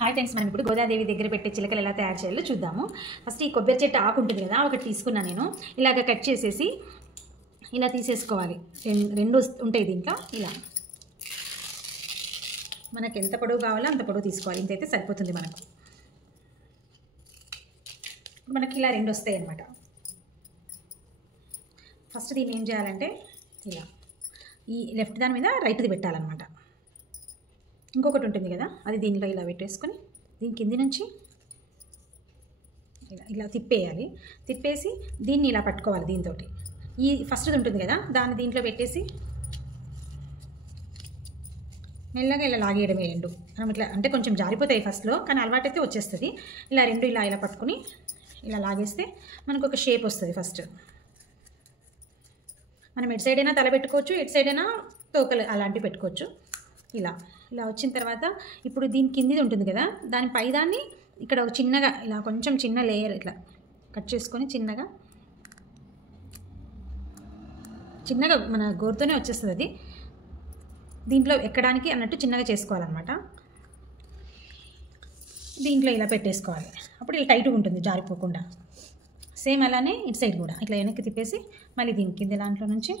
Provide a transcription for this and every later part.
Hi friends, మనం ఇప్పుడు గోదాదేవి దగ్గర పెట్టే చిలకలు ఎలా తయారు చేయాలో చూద్దాము. ఫస్ట్ ఈ కొబ్బరి చెట్టు ఆకు ఉంటుంది కదా, ఒకటి తీసుకున్నాను నేను. ఇలాగ కట్ చేసేసి ఇలా తీసేసుకోవాలి. రెండు ఉంటాయి దీంట్లో. ఇలా మనకి ఎంత పొడవు కావాలో అంత పొడవు తీసుకోవాలి. ఇంతైతే సరిపోతుంది మనకు. మనకి ఇలా రెండు వస్తాయి అన్నమాట. ఫస్ట్ దీన్ని ఏం చేయాలంటే ఇలా ఈ లెఫ్ట్ దాని మీద రైట్ది పెట్టాలన్నమాట. ఇంకొకటి ఉంటుంది కదా, అది దీనిలో ఇలా పెట్టేసుకొని దీని కింది నుంచి ఇలా ఇలా తిప్పేయాలి. తిప్పేసి దీన్ని ఇలా పట్టుకోవాలి. దీంతో ఈ ఫస్ట్ది ఉంటుంది కదా, దాన్ని దీంట్లో పెట్టేసి మెల్లగా ఇలా లాగేయడమే. రెండు మనం ఇట్లా అంటే కొంచెం జారిపోతాయి ఫస్ట్లో, కానీ అలవాటైతే వచ్చేస్తుంది. ఇలా రెండు ఇలా ఇలా పట్టుకుని ఇలా లాగేస్తే మనకు ఒక షేప్ వస్తుంది. ఫస్ట్ మనం ఎటు సైడ్ అయినా తల పెట్టుకోవచ్చు, ఎటు సైడ్ అయినా తోకలు అలాంటివి పెట్టుకోవచ్చు. ఇలా ఇలా వచ్చిన తర్వాత ఇప్పుడు దీని కిందిది ఉంటుంది కదా, దాని పైదాన్ని ఇక్కడ ఒక చిన్నగా ఇలా కొంచెం చిన్న లేయర్ ఇట్లా కట్ చేసుకొని చిన్నగా మన గోరుతోనే వచ్చేస్తుంది. అది దీంట్లో ఎక్కడానికి అన్నట్టు చిన్నగా చేసుకోవాలన్నమాట. దీంట్లో ఇలా పెట్టేసుకోవాలి. అప్పుడు ఇలా టైట్గా ఉంటుంది, జారిపోకుండా. సేమ్ అలానే ఇటు సైడ్ కూడా ఇట్లా వెనక్కి తిప్పేసి మళ్ళీ దీని కింద దాంట్లో నుంచి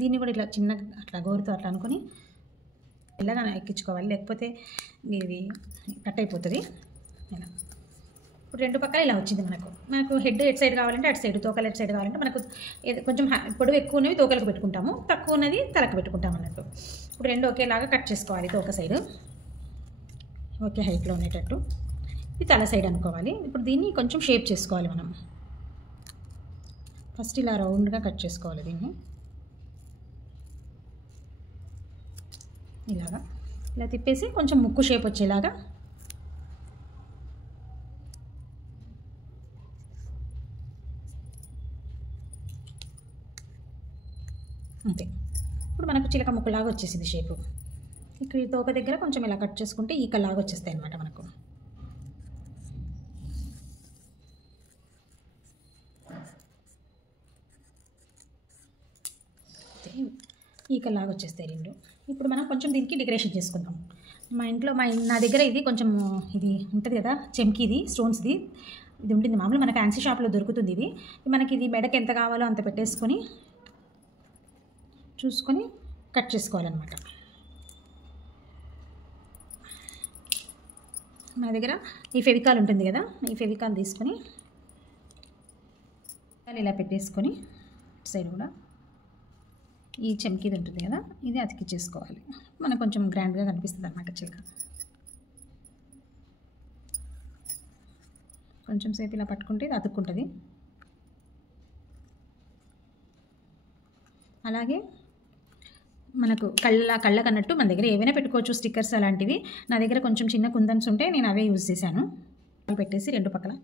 దీన్ని కూడా ఇట్లా చిన్నగా అట్లా గోరుతో అట్లా అనుకొని ఇలాగా ఎక్కించుకోవాలి, లేకపోతే ఇది కట్ అయిపోతుంది. ఇలా ఇప్పుడు రెండు పక్కల ఇలా వచ్చింది. మనకు హెడ్ ఎటు సైడ్ కావాలంటే అటు సైడ్, తోకలు ఎటు సైడ్ కావాలంటే మనకు కొంచెం పొడవు ఎక్కువ ఉన్నవి తోకలకు పెట్టుకుంటాము, తక్కువ ఉన్నది తలకు పెట్టుకుంటాము అన్నట్టు. ఇప్పుడు రెండు ఒకేలాగా కట్ చేసుకోవాలి. తోక సైడు ఒకే హైట్లో ఉండేటట్టు, ఇది తల సైడ్ అనుకోవాలి. ఇప్పుడు దీన్ని కొంచెం షేప్ చేసుకోవాలి మనం. ఫస్ట్ ఇలా రౌండ్గా కట్ చేసుకోవాలి. దీన్ని ఇలాగా ఇలా తిప్పేసి కొంచెం ముక్కు షేప్ వచ్చేలాగా అంతే. ఇప్పుడు మనకు చిలక ముక్కులాగా వచ్చేసింది షేపు. ఇక్కడ ఈ తోక దగ్గర కొంచెం ఇలా కట్ చేసుకుంటే ఈకలాగా వచ్చేస్తాయి అన్నమాట మనకు. ఈకలాగా వచ్చేస్తాయి రెండు. ఇప్పుడు మనం కొంచెం దీనికి డెకరేషన్ చేసుకుందాం. నా దగ్గర ఇది కొంచెం ఇది ఉంటుంది కదా, చెమ్కీది, స్టోన్స్ది ఇది ఉంటుంది. మామూలు మన ఫ్యాన్సీ షాప్లో దొరుకుతుంది ఇది. మనకి ఇది మెడకి ఎంత కావాలో అంత పెట్టేసుకొని చూసుకొని కట్ చేసుకోవాలన్నమాట. మన దగ్గర ఈ ఫెవికాల్ ఉంటుంది కదా, ఈ ఫెవికాల్ తీసుకొని ఇలా పెట్టేసుకొని సైడ్ కూడా ఈ చెమ్కీది ఉంటుంది కదా, ఇది అతికిచ్చేసుకోవాలి. మనకు కొంచెం గ్రాండ్గా కనిపిస్తుంది అన్నమాట చిలక. కొంచెం సేపు ఇలా పట్టుకుంటే ఇది అతుక్కుంటుంది. అలాగే మనకు కళ్ళకు అన్నట్టు మన దగ్గర ఏవైనా పెట్టుకోవచ్చు, స్టిక్కర్స్ అలాంటివి. నా దగ్గర కొంచెం చిన్న కుందన్స్ ఉంటే నేను అవే యూజ్ చేశాను. పెట్టేసి రెండు పక్కల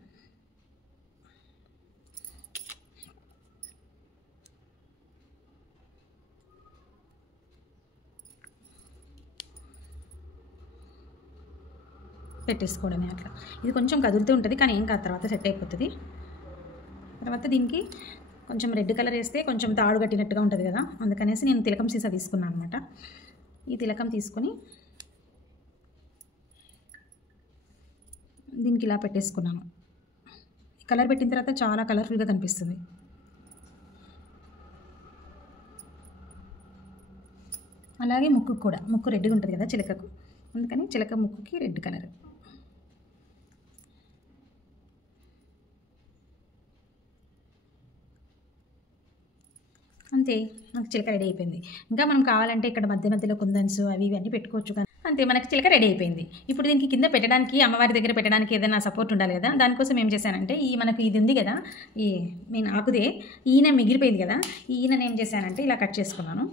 పెట్టేసుకోవడమే అట్లా. ఇది కొంచెం కదులుతూ ఉంటుంది, కానీ ఏం కాదు, తర్వాత సెట్ అయిపోతుంది. తర్వాత దీనికి కొంచెం రెడ్ కలర్ వేస్తే కొంచెం తాడు కట్టినట్టుగా ఉంటుంది కదా, అందుకనేసి నేను తిలకం సీసా తీసుకున్నాను అనమాట. ఈ తిలకం తీసుకొని దీనికి ఇలా పెట్టేసుకున్నాను. కలర్ పెట్టిన తర్వాత చాలా కలర్ఫుల్గా కనిపిస్తుంది. అలాగే ముక్కు కూడా, ముక్కు రెడ్గా ఉంటుంది కదా చిలకకు, అందుకని చిలక ముక్కుకి రెడ్ కలర్. అంతే, మనకు చిలక రెడీ అయిపోయింది. ఇంకా మనం కావాలంటే ఇక్కడ మధ్యలో కుందన్స్ అవి ఇవన్నీ పెట్టుకోవచ్చు. కానీ అంతే, మనకి చిలక రెడీ అయిపోయింది. ఇప్పుడు దీనికి కింద పెట్టడానికి, అమ్మవారి దగ్గర పెట్టడానికి ఏదైనా సపోర్ట్ ఉండాలి కదా, దానికోసం ఏం చేశానంటే మనకు ఇది ఉంది కదా, ఈ నేను ఆకుదే ఈయన మిగిలిపోయింది కదా, ఈ ఈయనని ఏం చేశానంటే ఇలా కట్ చేసుకున్నాను.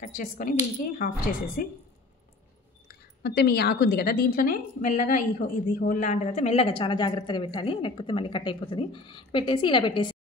కట్ చేసుకొని దీనికి హాఫ్ చేసేసి మొత్తం ఈ ఆకు ఉంది కదా, దీంట్లోనే మెల్లగా ఇది హోల్ లాంటిది అయితే మెల్లగా చాలా జాగ్రత్తగా పెట్టాలి, లేకపోతే మళ్ళీ కట్ అయిపోతుంది. పెట్టేసి ఇలా పెట్టేసి